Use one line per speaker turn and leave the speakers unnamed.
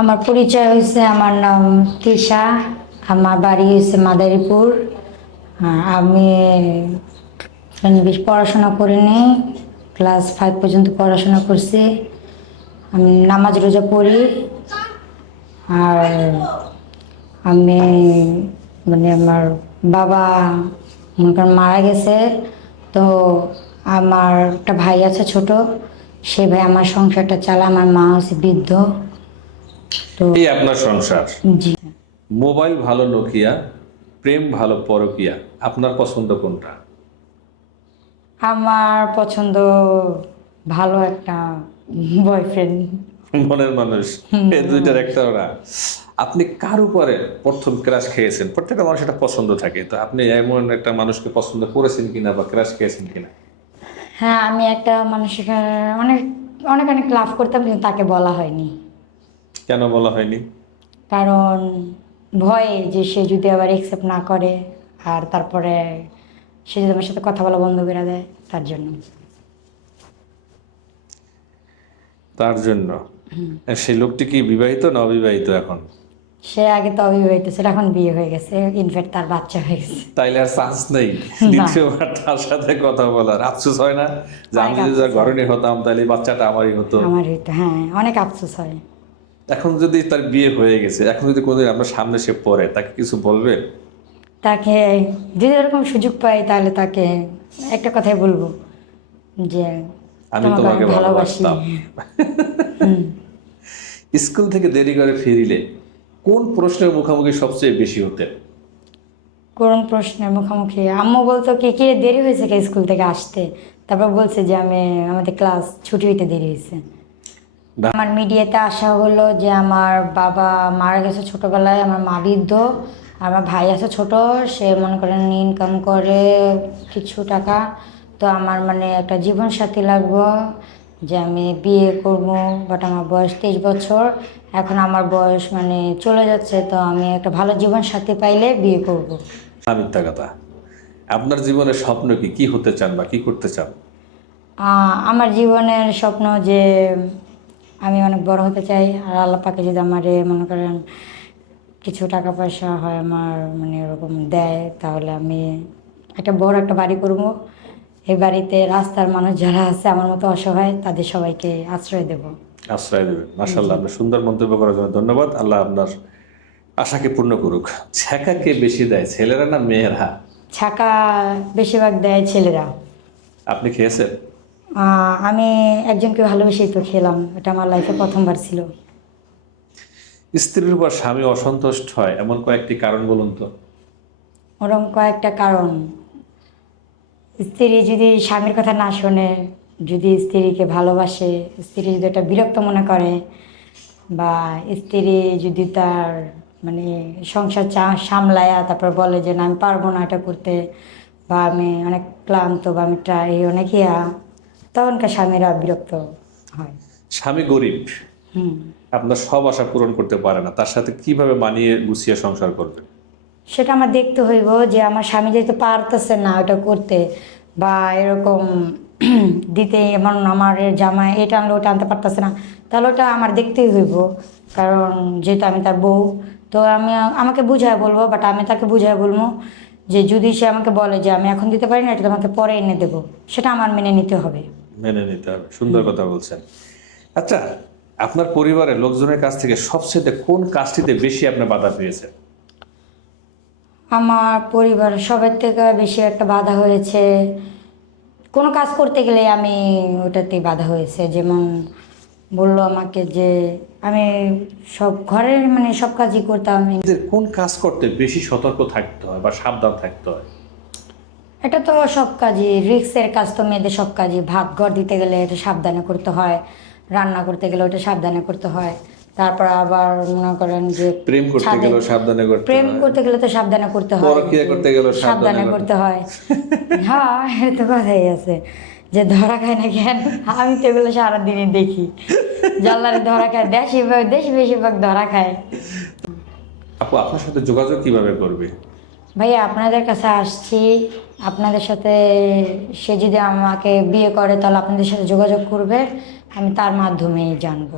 আমার পরিচয় হয়েছে আমার নাম তৃষা, আমার বাড়ি হয়েছে মাদারীপুর। আমি বেশ পড়াশোনা করিনি, ক্লাস ফাইভ পর্যন্ত পড়াশোনা করছি। আমি নামাজ রোজা পড়ি। আর আমি মানে আমার বাবা মনে করেন মারা গেছে। তো আমার একটা ভাই আছে ছোট, সে ভাই আমার সংসারটা চালা আমার মা হচ্ছে বৃদ্ধ। তো
এই আপনার সংসার।
জি।
মোবাইল ভালো নোকিয়া প্রেম ভালো পরকিয়া আপনার পছন্দ কোনটা?
আমার পছন্দ ভালো একটা বয়ফ্রেন্ড
মনের মানুষ এই দুইটার একটা ওরা। আপনি কার উপরে প্রথম ক্রাশ খেয়েছেন? প্রত্যেকটা মানুষ একটা পছন্দ থাকে তো আপনি এমন একটা মানুষকে পছন্দ করেছেন কিনা বা ক্রাশ খেয়েছেন কিনা?
হ্যাঁ আমি একটা মানুষের অনেক অনেক অনেক লাভ করতাম কিন্তু তাকে বলা হয়নি।
কেন বলা হয়নি?
কারণ ভয়ে যে সে যদি আবার অ্যাকসেপ্ট না করে আর তারপরে সে যদি আমার সাথে কথা বলা বন্ধ করে দেয় তার জন্য।
তার জন্য? সেই লোকটি কি বিবাহিত না অবিবাহিত এখন?
সে আগে তো অবিবাহিত ছিল এখন বিয়ে হয়ে গেছে। ইনফ্যাক্ট তার বাচ্চা হয়ে গেছে।
তাইলে আর চান্স নেই। দ্বিতীয়বার তার সাথে কথা বলার। আফসোস হয় না? যে আমি যদি ঘরণী হতাম তাহলে বাচ্চাটা আমারই হতো।
আমার এটা হ্যাঁ অনেক আফসোস হয়।
এখন যদি তার বিয়ে হয়ে গেছে এখন যদি কোনোদিন আপনার সামনে সে পড়ে তাকে কিছু বলবে?
তাকে যদি এরকম সুযোগ পাই তাহলে তাকে একটা কথাই বলব যে
আমি তোমাকে ভালোবাসতাম। স্কুল থেকে দেরি করে ফিরিলে কোন প্রশ্নের মুখোমুখি সবচেয়ে বেশি হতে?
কোন প্রশ্নের মুখোমুখি? আম্মু বলতো কি কে দেরি হয়েছে কে স্কুল থেকে আসতে? তারপর বলছে যে আমি আমাদের ক্লাস ছুটি হইতে দেরি হয়েছে। আমার মিডিয়াতে আসা হলো যে আমার বাবা মারা গেছে ছোটবেলায় আমার মা বৃদ্ধ আমার ভাই আছে ছোট সে মনে করেন ইনকাম করে কিছু টাকা। তো আমার মানে একটা জীবন সাথী লাগবো যে আমি বিয়ে করব বাট আমার বয়স তেইশ বছর। এখন আমার বয়স মানে চলে যাচ্ছে তো আমি একটা ভালো জীবন সাথী পাইলে বিয়ে করব।
মিথ্যা কথা। আপনার জীবনের স্বপ্ন কি? কি হতে চান বা কি করতে চান?
আমার জীবনের স্বপ্ন যে আমি অনেক বড় হতে চাই আর আল্লাহ পাকে যদি আমারে মনে করেন কিছু টাকা পয়সা হয় আমার মানে ওরকম দেয় তাহলে আমি একটা বড় একটা বাড়ি করব। এই বাড়িতে রাস্তার মানুষ যারা আছে আমার মতো অসহায় তাদের সবাইকে আশ্রয় দেব।
আশ্রয় দেবেন মাসাল্লাহ আপনার সুন্দর মন্তব্য করার জন্য ধন্যবাদ। আল্লাহ আপনার আশাকে পূর্ণ করুক। কে বেশি দেয় ছেলেরা না মেয়েরা?
ছাকা বেশিরভাগ দেয় ছেলেরা।
আপনি খেয়েছেন?
আমি একজনকে ভালোবেসেই তো খেলাম। এটা আমার লাইফে প্রথমবার ছিল।
স্ত্রীর উপর স্বামী অসন্তুষ্ট হয় এমন কয়েকটি কারণ বলুন তো।
ওরকম কয়েকটা কারণ। স্ত্রী যদি স্বামীর কথা না শোনে যদি স্ত্রীকে ভালোবাসে স্ত্রী যদি একটা বিরক্ত মনে করে বা স্ত্রী যদি তার মানে সংসার চা সামলায়া তারপর বলে যে না আমি পারব না এটা করতে বা আমি অনেক ক্লান্ত বা আমি ট্রাই অনেক ইয়া তখনকার স্বামীরা বিরক্ত হয়।
স্বামী গরিব। আপনার সব আশা পূরণ করতে পারে না। তার সাথে কীভাবে মানিয়ে গুছিয়ে সংসার করবেন
সেটা আমার দেখতে হইব যে আমার স্বামী যেহেতু পারতেছে না ওটা করতে বা এরকম দিতে এমন আমার জামাই এটা আনলে ওটা আনতে পারতেছে না তাহলে ওটা আমার দেখতেই হইব। কারণ যেহেতু আমি তার বউ তো আমি আমাকে বুঝায় বলব বাট আমি তাকে বুঝায় বলব যে যদি সে আমাকে বলে যে আমি এখন দিতে পারি না এটা তোমাকে পরে এনে দেবো সেটা আমার মেনে নিতে হবে।
মেনে নিতে হবে। সুন্দর কথা বলছেন। আচ্ছা আপনার পরিবারের লোকজনের কাছ থেকে সবচেয়ে কোন কাজটিতে বেশি আপনার বাধা পেয়েছেন?
আমার পরিবার সবার থেকে বেশি একটা বাধা হয়েছে। কোনো কাজ করতে গেলে আমি ওটাতে বাধা হয়েছে। যেমন বলল আমাকে যে আমি সব ঘরের মানে সব কাজই করতাম।
কোন কাজ করতে বেশি সতর্ক থাকতে হয় বা সাবধান থাকতে হয়?
এটা তো সব কাজই রিক্সের কাজ তো মেয়েদের সব কাজই। ভাত ঘর দিতে গেলে এটা সাবধানে করতে হয় রান্না করতে গেলে ওটা সাবধানে করতে হয়। তারপর আবার মনে করেন যে
প্রেম করতে গেলেও সাবধানে করতে
প্রেম করতে গেলে তো সাবধানে করতে হয়।
পরকীয়া করতে গেলেও
সাবধানে করতে হয়। হ্যাঁ। এটা তো কথাই আছে। যে ধরা খায় না কেন? আমি তো এগুলো সারাদিনই দেখি। জানলারে ধরা খায় দেশি দেশ বেশিরভাগ ধরা খায়।
আপু আপনার সাথে যোগাযোগ কীভাবে করবে?
ভাইয়া আপনাদের কাছে আসছি। আপনাদের সাথে, সে যদি আমাকে বিয়ে করে তাহলে আপনাদের সাথে যোগাযোগ করবে, আমি তার মাধ্যমেই জানব।